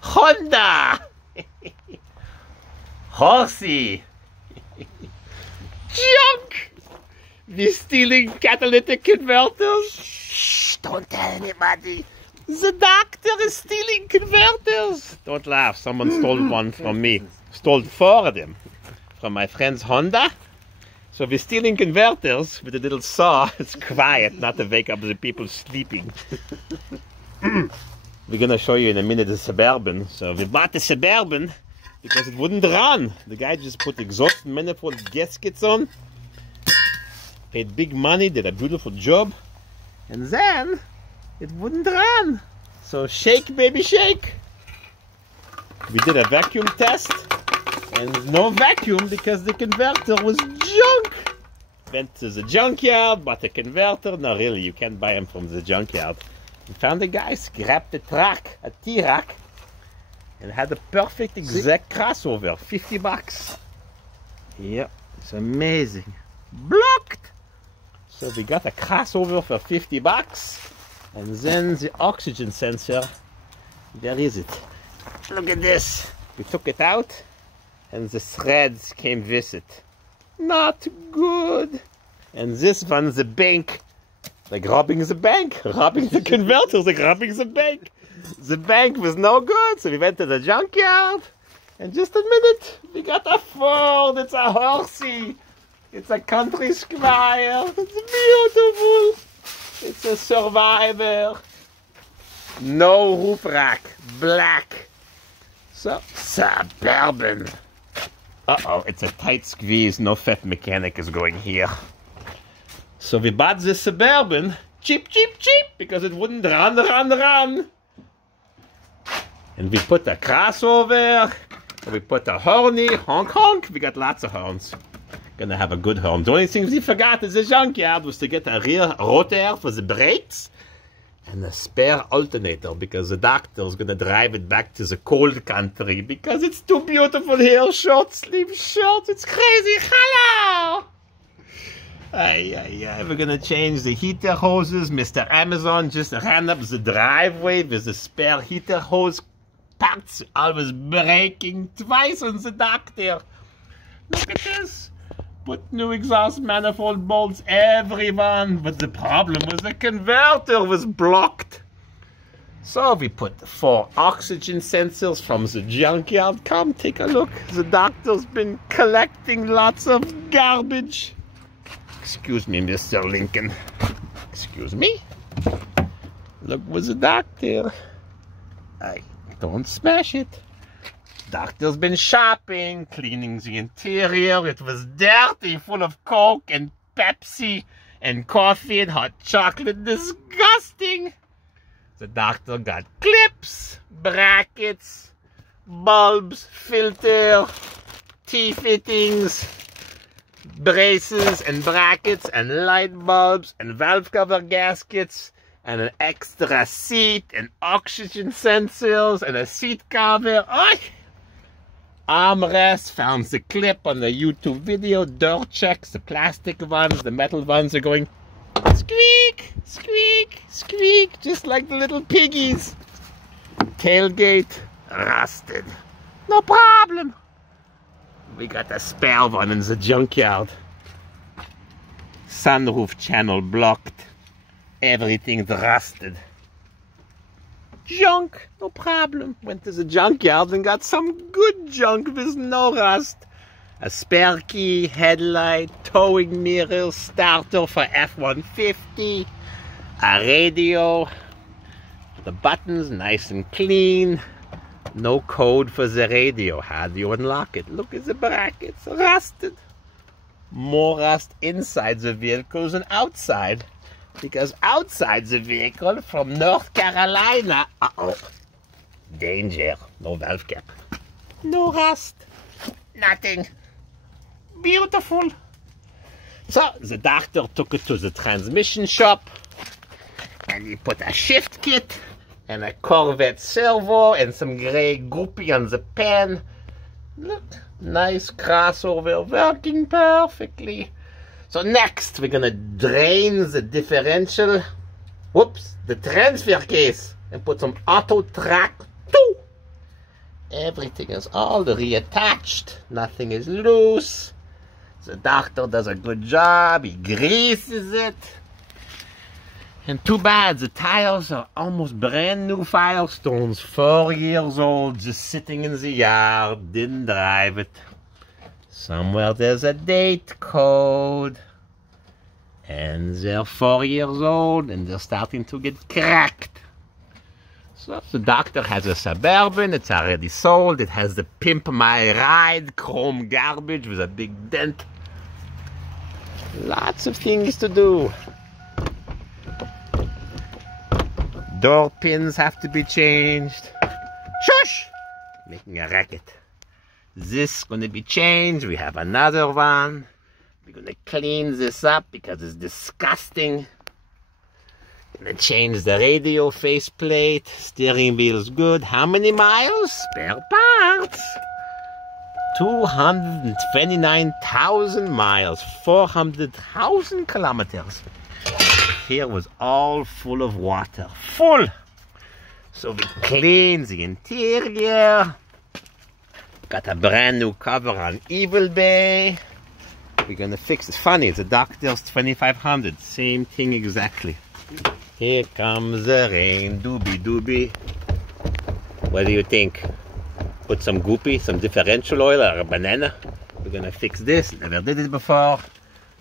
Honda! Horsey! Junk! We're stealing catalytic converters. Shh, don't tell anybody. The doctor is stealing converters. Don't laugh, someone stole one from me. Stole 4 of them from my friend's Honda. So we're stealing converters with a little saw. It's quiet, not to wake up the people sleeping. We're gonna show you in a minute the Suburban. So we bought the Suburban because it wouldn't run. The guy just put exhaust manifold gaskets on, paid big money, did a beautiful job, and then it wouldn't run. So shake, baby, shake. We did a vacuum test, and no vacuum because the converter was junk. Went to the junkyard, bought a converter. No, really, you can't buy them from the junkyard. We found a guy, scrapped a truck, a T-Rack, and had a perfect exact crossover, 50 bucks. Yep, it's amazing. Blocked! So we got a crossover for 50 bucks. And then the oxygen sensor, where is it? Look at this. We took it out and the threads came with it. Not good. And this one, the bank, like robbing the bank, robbing the converters, like robbing the bank. The bank was no good, so we went to the junkyard. And just a minute, we got a Ford. It's a Horsey. It's a country squire. It's beautiful. It's a Survivor. No roof rack. Black. So, Suburban. Uh-oh, it's a tight squeeze. No fat mechanic is going here. So we bought the Suburban. Cheap, cheap, cheap. Because it wouldn't run. And we put a crossover. We put a horny. Honk, honk. We got lots of horns. Gonna have a good horn. The only thing we forgot at the junkyard was to get a rear rotor for the brakes and a spare alternator because the doctor's gonna drive it back to the cold country because it's too beautiful here. Short sleeve shorts. It's crazy. Hello! We're gonna change the heater hoses. Mr. Amazon just ran up the driveway with the spare heater hose parts. I was breaking twice on the doctor. Look at this. Put new exhaust manifold bolts, everyone. But the problem was the converter was blocked. So we put 4 oxygen sensors from the junkyard. Come take a look. The doctor's been collecting lots of garbage. Excuse me, Mr. Lincoln. Excuse me. Look what's the doctor. I don't smash it. Doctor's been shopping, cleaning the interior. It was dirty, full of Coke and Pepsi and coffee and hot chocolate. Disgusting. The doctor got clips, brackets, bulbs, filter, T-fittings, braces and brackets and light bulbs and valve cover gaskets and an extra seat and oxygen sensors and a seat cover. Oh! Armrest, found the clip on the YouTube video. Door checks, the plastic ones, the metal ones are going squeak, squeak, squeak, just like the little piggies. Tailgate, rusted. No problem. We got a spare one in the junkyard. Sunroof channel blocked. Everything's rusted. Junk, no problem. Went to the junkyard and got some good junk with no rust. A spare key, headlight, towing mirror, starter for F-150, a radio, the buttons nice and clean, no code for the radio. How do you unlock it? Look at the brackets, rusted. More rust inside the vehicle than outside. Because outside the vehicle from North Carolina, danger, no valve cap, no rust, nothing, beautiful. So the doctor took it to the transmission shop and he put a shift kit and a Corvette servo and some gray goopy on the pan. Look, nice crossover, working perfectly. So next, we're gonna drain the differential, whoops, the transfer case. and put some auto track too. Everything is all reattached. Nothing is loose. The doctor does a good job. He greases it. And too bad, the tires are almost brand new Firestones. 4 years old, just sitting in the yard. Didn't drive it. Somewhere there's a date code. And they're 4 years old and they're starting to get cracked. So the doctor has a Suburban. It's already sold. It has the Pimp My Ride chrome garbage with a big dent. Lots of things to do. Door pins have to be changed. Shush! Making a racket. This is going to be changed. We have another one. We're going to clean this up because it's disgusting. Going to change the radio faceplate. Steering wheel's good. How many miles? Spare parts. 229,000 miles. 400,000 kilometers. Here was all full of water. Full! So we cleaned the interior. Got a brand new cover on Evil Bay. We're gonna fix it. Funny, the doctor's 2,500. Same thing exactly. Here comes the rain. Doobie doobie. What do you think? Put some goopy, some differential oil or a banana. We're gonna fix this. Never did it before.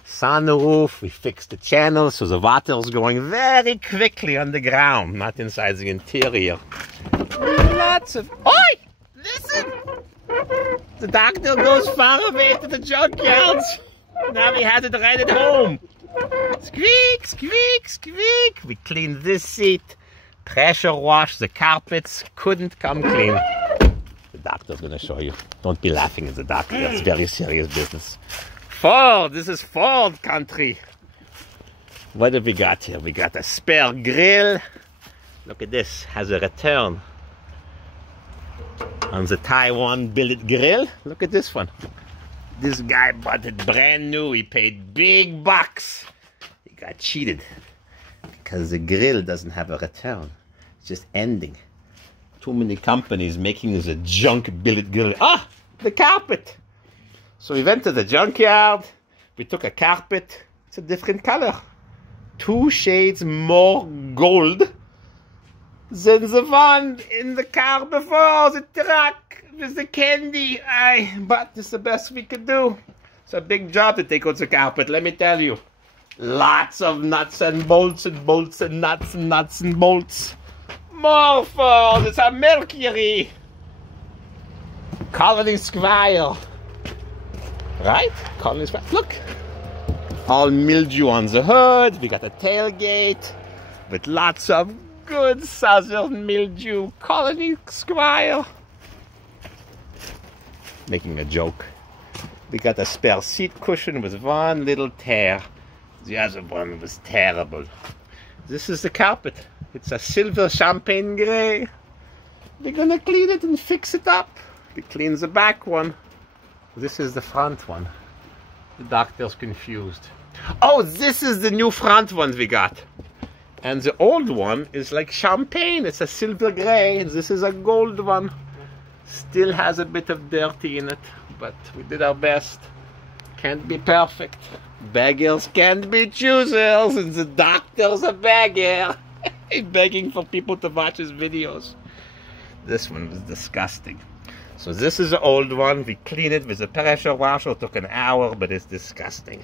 Sunroof, we fixed the channel so the water's going very quickly on the ground, not inside the interior. Lots of... Oi! Listen! The doctor goes far away to the junkyards. Now we had to ride it home. Squeak, squeak, squeak. We cleaned this seat, pressure washed the carpets, couldn't come clean. The doctor's gonna show you. Don't be laughing at the doctor, that's very serious business. Ford, this is Ford country. What have we got here? We got a spare grill. Look at this, has a return on the Taiwan billet grill. Look at this one. This guy bought it brand new. He paid big bucks. He got cheated because the grill doesn't have a return. It's just ending. Too many companies making this a junk billet grill. Ah, the carpet. So we went to the junkyard, we took a carpet, it's a different color. 2 shades more gold than the one in the car before, the truck with the candy. But it's the best we could do. It's a big job to take out the carpet, let me tell you. Lots of nuts and bolts and bolts and nuts and bolts. More Ford, it's a Mercury. Colony Squire. Right? Look! All mildew on the hood. We got a tailgate with lots of good southern mildew. Colony Squire. Making a joke. We got a spare seat cushion with one little tear. The other one was terrible. This is the carpet. It's a silver champagne gray. We're gonna clean it and fix it up. We clean the back one. This is the front one. The doctor's confused. Oh, this is the new front one we got. And the old one is like champagne. It's a silver gray. And this is a gold one. Still has a bit of dirty in it. But we did our best. Can't be perfect. Beggars can't be choosers. And the doctor's a beggar. He's begging for people to watch his videos. This one was disgusting. So this is the old one. We cleaned it with a pressure washer. It took an hour, but it's disgusting.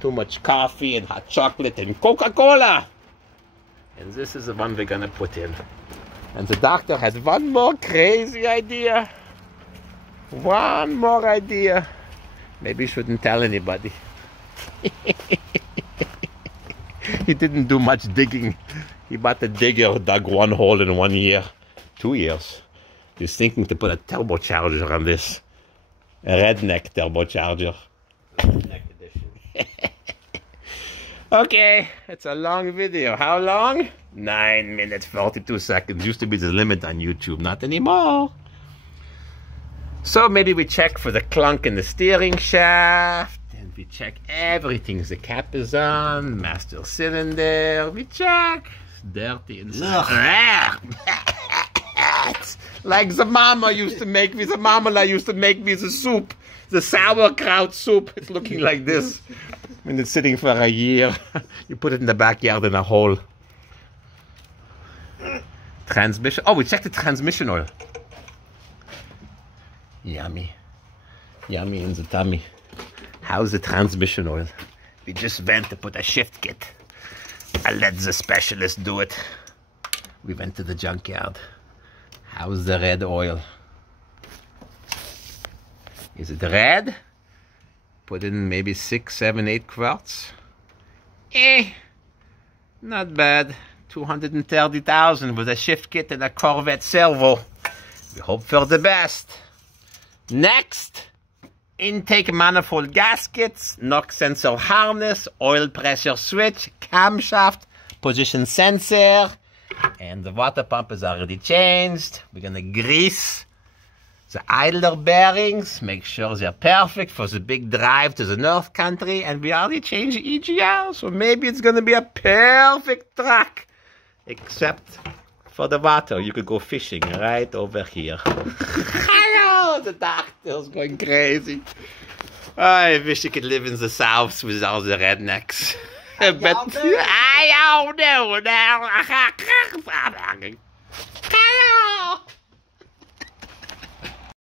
Too much coffee and hot chocolate and Coca-Cola. And this is the one we're gonna put in. And the doctor has one more crazy idea. One more idea. Maybe shouldn't tell anybody. He didn't do much digging. He bought a digger, dug 1 hole in 1 year. 2 years. He's thinking to put a turbocharger on this. A redneck turbocharger. Redneck edition. Okay, it's a long video. How long? 9 minutes, 42 seconds. Used to be the limit on YouTube. Not anymore. So maybe we check for the clunk in the steering shaft. And we check everything. The cap is on. Master cylinder. We check. dirty inside. It's like the mama used to make me, the mama used to make me the soup, the sauerkraut soup. It's looking like this. When it's sitting for a year, you put it in the backyard in a hole. Transmission. Oh, we checked the transmission oil. Yummy. Yummy in the tummy. How's the transmission oil? We just went to put a shift kit. I let the specialist do it. We went to the junkyard. How's the red oil? Is it red? Put in maybe 6, 7, 8 quarts. Not bad. 230,000 with a shift kit and a Corvette servo. We hope for the best. Next, intake manifold gaskets, knock sensor harness, oil pressure switch, camshaft, position sensor, and the water pump is already changed. We're gonna grease the idler bearings, make sure they're perfect for the big drive to the North Country, and we already changed the EGR, so maybe it's gonna be a perfect truck, except for the water. You could go fishing right over here. Hello, the doctor's going crazy. I wish you could live in the South with all the rednecks. But I don't know now.